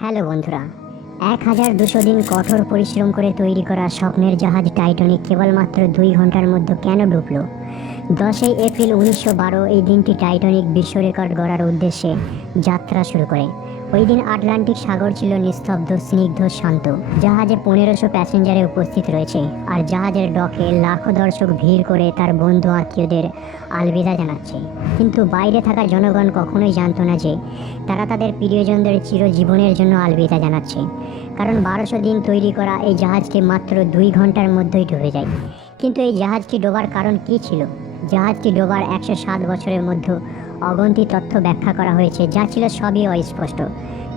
Hello বন্ধুরা, 1200 দিন কঠোর পরিশ্রম করে তৈরি করা স্বপ্নের জাহাজ টাইটানিক কেবলমাত্র 2 ঘন্টার মধ্যে কেন ডুবল? 10 এপ্রিল 1912 এই দিনটি টাইটানিক বিশ্ব রেকর্ড গড়ার উদ্দেশ্যে যাত্রা শুরু করে। ওই দিন আটলান্টিক সাগর ছিল নিস্তব্ধ, স্নিগ্ধ, শান্ত। জাহাজে 1500 প্যাসেঞ্জারে উপস্থিত রয়েছে, আর জাহাজের ডকে লাখো দর্শক ভিড় করে তার বন্ধু আত্মীয়দের আলবিদা জানাচ্ছে। কিন্তু বাইরে থাকা জনগণ কখনোই জানতো না যে তারা তাদের প্রিয়জনদের চিরজীবনের জন্য আলবিদা জানাচ্ছে। কারণ 1200 দিন তৈরি করা এই জাহাজটি মাত্র 2 ঘন্টার মধ্যেই ডুবে যায়। কিন্তু এই জাহাজটি ডোবার কারণ কী ছিল? জাহাজটি ডোবার 107 বছরের মধ্যে অগন্তি তথ্য ব্যাখ্যা করা হয়েছে, যা ছিল সবই অস্পষ্ট।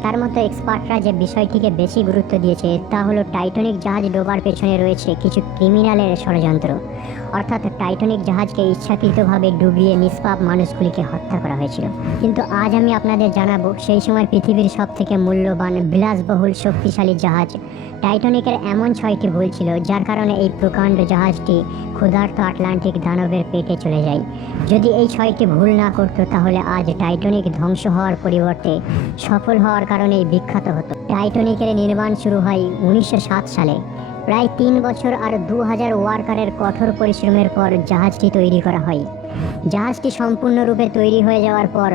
তার মতো এক্সপার্টরা যে বিষয়টিকে বেশি গুরুত্ব দিয়েছে তা হলো টাইটানিক জাহাজ ডোবার পেছনে রয়েছে কিছু ক্রিমিনালের ষড়যন্ত্র। অর্থাৎ টাইটানিক জাহাজকে ইচ্ছাকৃতভাবে ডুবিয়ে নিষ্পাপ মানুষগুলিকে হত্যা করা হয়েছিল। কিন্তু আজ আমি আপনাদের জানাবো সেই সময় পৃথিবীর সবথেকে মূল্যবান, বিলাসবহুল, শক্তিশালী জাহাজ টাইটানিকের এমন 6টি ভুল ছিল যার কারণে এই প্রকাণ্ড জাহাজটি ক্ষুধার্ত আটলান্টিক দানবের পেটে চলে যায়। যদি এই 6টি ভুল না করতো তাহলে আজ টাইটানিক ধ্বংস হওয়ার পরিবর্তে সফল হওয়ার কারণেই বিখ্যাত হতো। টাইটানিকের নির্মাণ শুরু হয় 1907 সালে। প্রায় 3 বছর আর 2000 ওয়ার্কারের কঠোর পরিশ্রমের পর জাহাজটি তৈরি করা হয়। জাহাজটি সম্পূর্ণরূপে তৈরি হয়ে যাওয়ার পর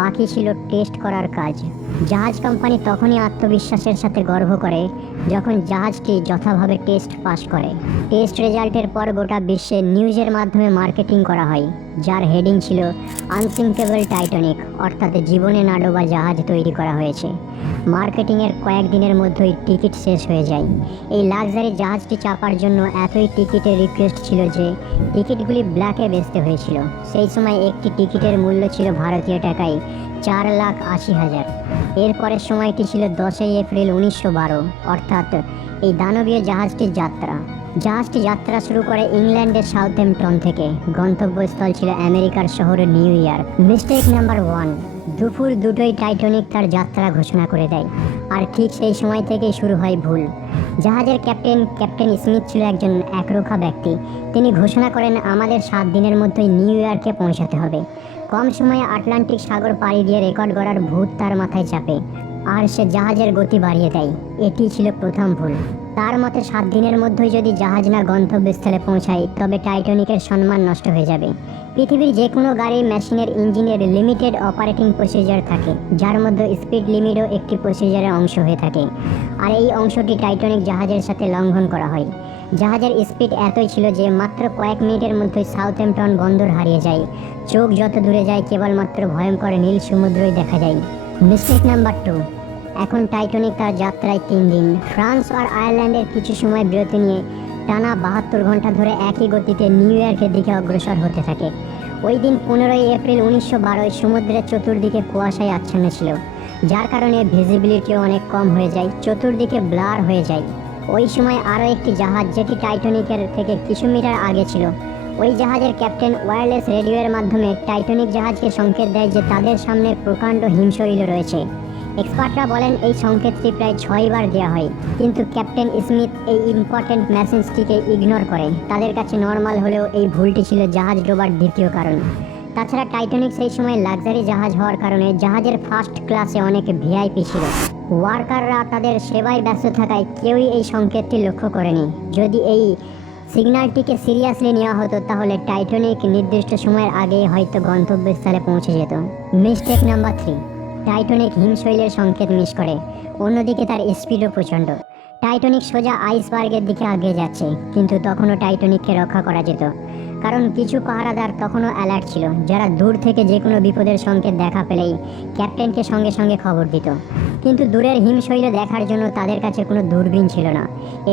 বাকি ছিল টেস্ট করার কাজ। জাহাজ কোম্পানি তখনই আত্মবিশ্বাসের সাথে গর্ব করে যখন জাহাজটি যথাভাবে টেস্ট পাস করে। টেস্ট রেজাল্টের পর গোটা বিশ্বে নিউজের মাধ্যমে মার্কেটিং করা হয়, যার হেডিং ছিল আনসিঙ্কেবল টাইটানিক, অর্থাৎ জীবনে না ডোবা জাহাজ তৈরি করা হয়েছে। মার্কেটিংয়ের কয়েকদিনের মধ্যেই টিকিট শেষ হয়ে যায়। এই লাক্সারি জাহাজটি চাপার জন্য এতই টিকিটের রিকোয়েস্ট ছিল যে টিকিটগুলি ব্ল্যাকে বেচতে হয়েছিল। সেই সময় একটি টিকিটের মূল্য ছিল ভারতীয় টাকায় 4,80,000। এরপরের সময়টি ছিল 10 এপ্রিল 1912, অর্থাৎ এই দানবীয় জাহাজটির যাত্রা। জাহাজটি যাত্রা শুরু করে ইংল্যান্ডের সাউথহ্যাম্পটন থেকে। গন্তব্যস্থল ছিল আমেরিকার শহর নিউ ইয়র্ক। মিস্টেক নাম্বার 1, দুপুর 2টোয় টাইটানিক তার যাত্রা ঘোষণা করে দেয়। আর ঠিক সেই সময় থেকেই শুরু হয় ভুল। জাহাজের ক্যাপ্টেন স্মিথ ছিল একজন একরোখা ব্যক্তি। তিনি ঘোষণা করেন আমাদের 7 দিনের মধ্যেই নিউ ইয়র্কে পৌঁছাতে হবে। কম সময়ে আটলান্টিক সাগর পাড়ি দিয়ে রেকর্ড গড়ার ভূত তার মাথায় চাপে, আর সে জাহাজের গতি বাড়িয়ে দেয়। এটি ছিল প্রথম ভুল। তার মতে 7 দিনের মধ্যেই যদি জাহাজ না গন্তব্যস্থলে পৌঁছায় তবে টাইটানিকের সম্মান নষ্ট হয়ে যাবে। পৃথিবীর যে কোনো গাড়ির মেশিনের ইঞ্জিনের লিমিটেড অপারেটিং প্রসিজার থাকে, যার মধ্যে স্পিড লিমিটও একটি প্রসিজারের অংশ হয়ে থাকে। আর এই অংশটি টাইটানিক জাহাজের সাথে লঙ্ঘন করা হয়। জাহাজের স্পিড এতই ছিল যে মাত্র কয়েক মিনিটের মধ্যেই সাউথহ্যাম্পটন বন্দর হারিয়ে যায়। চোখ যত দূরে যায় কেবলমাত্র ভয়ঙ্কর নীল সমুদ্রই দেখা যায়। মিস্টেক নাম্বার 2, এখন টাইটানিক তার যাত্রায় 3 দিন। ফ্রান্স আর আয়ারল্যান্ডের কিছু সময় বিরতি নিয়ে টানা 72 ঘন্টা ধরে একই গতিতে নিউ ইয়র্কের দিকে অগ্রসর হতে থাকে। ওই দিন 15 এপ্রিল 1912 সমুদ্রের চতুর্দিকে কুয়াশায় আচ্ছন্ন ছিল, যার কারণে ভিজিবিলিটিও অনেক কম হয়ে যায়, চতুর্দিকে ব্লার হয়ে যায়। ওই সময় আরও একটি জাহাজ, যেটি টাইটানিকের থেকে কিছু মিটার আগে ছিল, ওই জাহাজের ক্যাপ্টেন ওয়্যারলেস রেডিওর মাধ্যমে টাইটানিক জাহাজকে সংকেত দেয় যে তাদের সামনে প্রকাণ্ড হিমশৈল রয়েছে। এক্সপার্টরা বলেন এই সংকেতটি প্রায় 6 বার দেওয়া হয়, কিন্তু ক্যাপ্টেন স্মিথ এই ইম্পর্টেন্ট মেসেজটিকে ইগনোর করে। তাদের কাছে নর্মাল হলেও এই ভুলটি ছিল জাহাজ ডোবার দ্বিতীয় কারণ। তাছাড়া টাইটানিক সেই সময় লাক্সারি জাহাজ হওয়ার কারণে জাহাজের ফার্স্ট ক্লাসে অনেক ভিআইপি ছিল। ওয়ার্কাররা তাদের সেবায় ব্যস্ত থাকায় কেউই এই সংকেতটি লক্ষ্য করেনি। যদি এই সিগন্যালটিকে সিরিয়াসলি নেওয়া হতো তাহলে টাইটানিক নির্দিষ্ট সময়ের আগে হয়তো গন্তব্যস্থলে পৌঁছে যেত। মিস্টেক নাম্বার 3, টাইটানিক হিমশৈলের সংকেত মিস করে। অন্যদিকে তার স্পিডও প্রচণ্ড। টাইটানিক সোজা আইসবার্গের দিকে এগিয়ে যাচ্ছে, কিন্তু তখনও টাইটানিককে রক্ষা করা যেত, কারণ কিছু পাহারাদার তখনও অ্যালার্ট ছিল, যারা দূর থেকে যে কোনো বিপদের সংকেত দেখা পেলেই ক্যাপ্টেনকে সঙ্গে সঙ্গে খবর দিত। কিন্তু দূরের হিমশৈল দেখার জন্য তাদের কাছে কোনো দূরবীন ছিল না।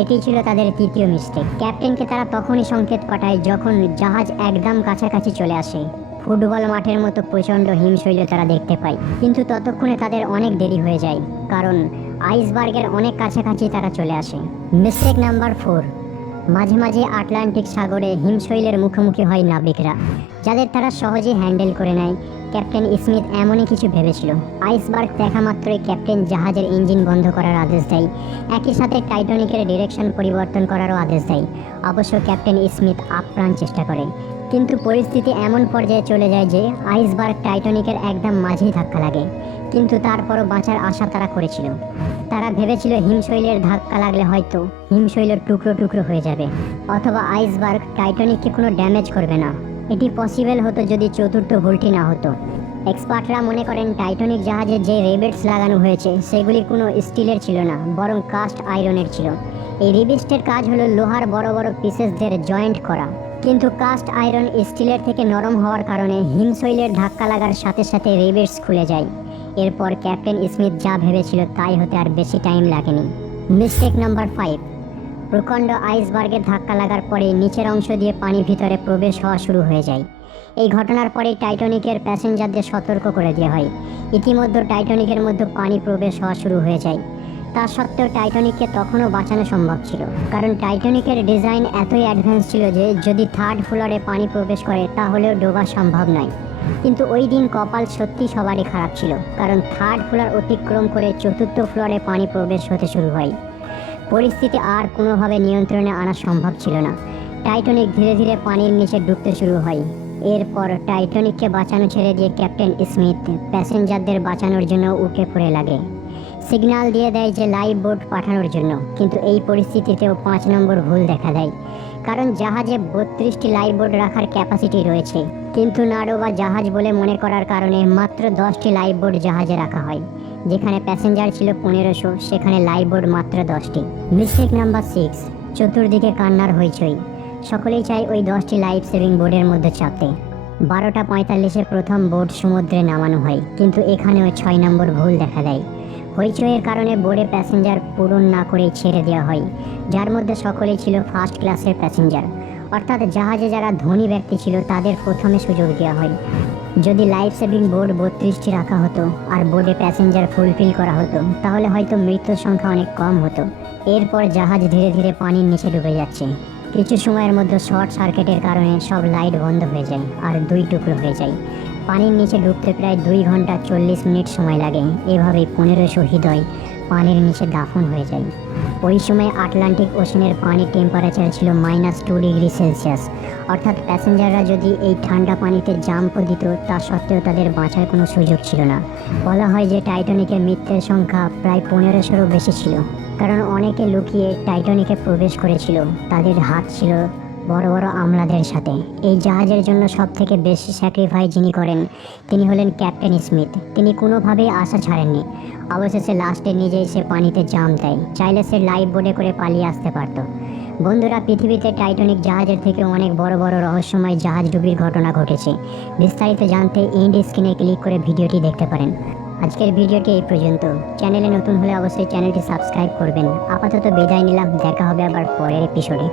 এটি ছিল তাদের তৃতীয় মিস্টেক। ক্যাপ্টেনকে তারা তখনই সংকেত পাঠায় যখন জাহাজ একদম কাছাকাছি চলে আসে। ফুটবল মাঠের মতো প্রচণ্ড হিমশৈল তারা দেখতে পায়, কিন্তু ততক্ষণে তাদের অনেক দেরি হয়ে যায়, কারণ আইসবার্গের অনেক কাছাকাছি তারা চলে আসে। মিস্টেক নাম্বার 4, মাঝে মাঝে আটলান্টিক সাগরে হিমশৈলের মুখোমুখি হয় নাবিকরা, যাদের তারা সহজেই হ্যান্ডেল করে নেয়। ক্যাপ্টেন স্মিথ এমনই কিছু ভেবেছিল। আইসবার্গ দেখা মাত্রই ক্যাপ্টেন জাহাজের ইঞ্জিন বন্ধ করার আদেশ দেয়, একই সাথে টাইটানিকের ডিরেকশন পরিবর্তন করারও আদেশ দেয়। অবশ্য ক্যাপ্টেন স্মিথ আপ্রাণ চেষ্টা করে, কিন্তু পরিস্থিতি এমন পর্যায়ে চলে যায় যে আইসবার্গ টাইটানিকের একদম মাঝেই ধাক্কা লাগে। কিন্তু তারপরও বাঁচার আশা তারা করেছিল। তারা ভেবেছিল হিমশৈলের ধাক্কা লাগলে হয়তো হিমশৈল টুকরো টুকরো হয়ে যাবে, অথবা আইসবার্গ টাইটানিককে কোনো ড্যামেজ করবে না। এটি পসিবল হতো যদি চতুর্থ ভুলটি না হতো। এক্সপার্টরা মনে করেন টাইটানিক জাহাজে যে রিবেটস লাগানো হয়েছে সেগুলি কোনো স্টিলের ছিল না, বরং কাস্ট আয়রনের ছিল। এই রিবেটসের কাজ হলো লোহার বড় বড় পিসেসদের জয়েন্ট করা, কিন্তু কাস্ট আয়রন স্টিলের থেকে নরম হওয়ার কারণে হিমশৈলের ধাক্কা লাগার সাথে সাথে রিবেটস খুলে যায়। এরপর ক্যাপ্টেন স্মিথ যা ভেবেছিল তাই হতে আর বেশি টাইম লাগেনি। Mistake number 5। প্রকাণ্ড আইসবার্গের ধাক্কা লাগার পরে নিচের অংশ দিয়ে পানি ভিতরে প্রবেশ হওয়া শুরু হয়ে যায়। এই ঘটনার পরেই টাইটানিকের প্যাসেঞ্জারদের সতর্ক করে দেওয়া হয়। ইতিমধ্যে টাইটানিকের মধ্যে পানি প্রবেশ হওয়া শুরু হয়ে যায়। তা সত্ত্বেও টাইটানিককে তখনও বাঁচানো সম্ভব ছিল, কারণ টাইটানিকের ডিজাইন এতই অ্যাডভান্স ছিল যে যদি থার্ড ফ্লোরে পানি প্রবেশ করে তাহলেও ডোবা সম্ভব নয়। কিন্তু ওই দিন কপাল সত্যি সবারই খারাপ ছিল, কারণ থার্ড ফ্লোর অতিক্রম করে চতুর্থ ফ্লোরে পানি প্রবেশ হতে শুরু হয়। পরিস্থিতি আর কোনোভাবে নিয়ন্ত্রণে আনা সম্ভব ছিল না। টাইটানিক ধীরে ধীরে পানির নিচে ডুবতে শুরু হয়। এরপর টাইটানিককে বাঁচানো ছেড়ে দিয়ে ক্যাপ্টেন স্মিথ প্যাসেঞ্জারদের বাঁচানোর জন্য উঠে পড়ে লাগে। সিগন্যাল দিয়ে দেয় যে লাইফ বোট পাঠানোর জন্য, কিন্তু এই পরিস্থিতিতেও 5 নম্বর ভুল দেখা দেয়, কারণ জাহাজে 32টি লাইফ বোট রাখার ক্যাপাসিটি রয়েছে, কিন্তু নাডোবা জাহাজ বলে মনে করার কারণে মাত্র 10টি লাইফ বোট জাহাজে রাখা হয়। যেখানে প্যাসেঞ্জার ছিল 1500, সেখানে লাইফ বোট মাত্র 10টি। Mistake number 6। চতুর্দিকে কান্নার হইচই। সকলেই চায় ওই 10টি লাইফ সেভিং বোটের মধ্যে চাপতে। 12:45-এ প্রথম বোট সমুদ্রে নামানো হয়, কিন্তু এখানেও 6 নম্বর ভুল দেখা দেয়। হইচইয়ের কারণে বোর্ডে প্যাসেঞ্জার পূরণ না করেই ছেড়ে দেওয়া হয়, যার মধ্যে সকলেই ছিল ফার্স্ট ক্লাসের প্যাসেঞ্জার, অর্থাৎ জাহাজে যারা ধনী ব্যক্তি ছিল তাদের প্রথমে সুযোগ দেওয়া হয়। যদি লাইফ সেভিং বোর্ড 32টি রাখা হতো আর বোর্ডে প্যাসেঞ্জার ফুলফিল করা হতো, তাহলে হয়তো মৃত্যুর সংখ্যা অনেক কম হতো। এরপর জাহাজ ধীরে ধীরে পানির নিচে ডুবে যাচ্ছে। কিছু সময়ের মধ্যে শর্ট সার্কিটের কারণে সব লাইট বন্ধ হয়ে যায় আর 2 টুকরো হয়ে যায়। পানির নিচে ডুবতে প্রায় 2 ঘন্টা 40 মিনিট সময় লাগে। এভাবেই 1500 হৃদয় পানির নিচে দাফন হয়ে যায়। ওই সময় আটলান্টিক ওশানের পানির টেম্পারেচার ছিল -2 ডিগ্রি সেলসিয়াস, অর্থাৎ প্যাসেঞ্জাররা যদি এই ঠান্ডা পানিতে জাম্পও দিত তা সত্ত্বেও তাদের বাঁচার কোনো সুযোগ ছিল না। বলা হয় যে টাইটানিকের মৃত্যুর সংখ্যা প্রায় 1500-এরও বেশি ছিল, কারণ অনেকে লুকিয়ে টাইটানিকে প্রবেশ করেছিল। তাদের হাত ছিল বড় বড় আমলাদের সাথে। এই জাহাজের জন্য সবথেকে বেশি স্যাক্রিফাইস যিনি করেন তিনি হলেন ক্যাপ্টেন স্মিথ। তিনি কোনোভাবেই আশা ছাড়েননি। অবশেষে লাস্টে নিজেই সে পানিতে জাম্প দেয়। চাইলে সে লাইফ বোটে করে পালিয়ে আসতে পারত। বন্ধুরা, পৃথিবীতে টাইটানিক জাহাজের থেকে অনেক বড় বড় রহস্যময় জাহাজ ডুবির ঘটনা ঘটেছে। বিস্তারিত জানতে এন্ড স্ক্রিনে ক্লিক করে ভিডিওটি দেখতে পারেন। আজকের ভিডিওটি এই পর্যন্ত। চ্যানেলে নতুন হলে অবশ্যই চ্যানেলটি সাবস্ক্রাইব করবেন। আপাতত বিদায় নিলাম, দেখা হবে আবার পরের এপিসোডে।